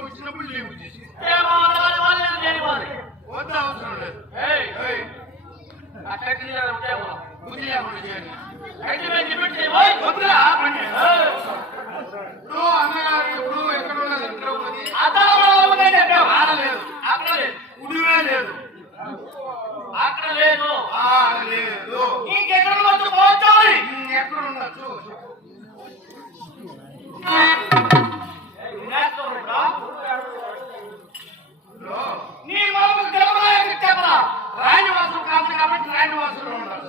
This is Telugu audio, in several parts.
వచ్చినప్పుడు లేవు చేసి వద్ద అవసరం లేదు. బుద్ధి లేకుండా చేయండి. వద్దురా పని. ఇప్పుడు అన్నగారు ఎప్పుడు ఎక్కడ ఉన్నది ద్రౌపది ఆడలేదు, ఉడివే లేదు, అక్కడ లేదు, లేదు. ఇంకెక్కడ ఉండొచ్చు పోతాయి. ఎక్కడ ఉండొచ్చు నీ మామకు తెలవడానికి చెప్పరా? రాయనివాసులు కాదు కాబట్టి రాయనివాసులు ఉండదు.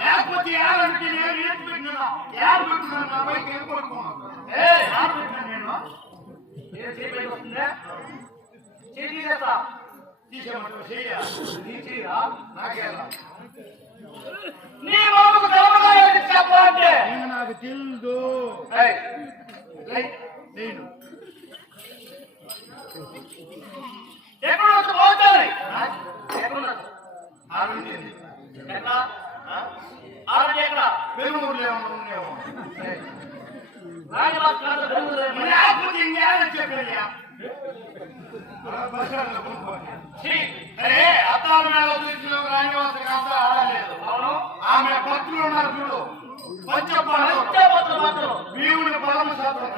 లేకపోతే ఏమంటే నేను ఏం పెట్టినా ఏమంటున్నాను నా పైకి ఏం కొడుకున్నాను నేను నాకు తెలుసు నేను పెరుగులేమో చెప్పయ్యా అరే అద్దాల మేళ చూసిన రాణివాస కాంత ఆడలేదు. ఆమె భక్తులు ఉన్నారు చూడు, పంచపాలు భీముని పరమ శాతం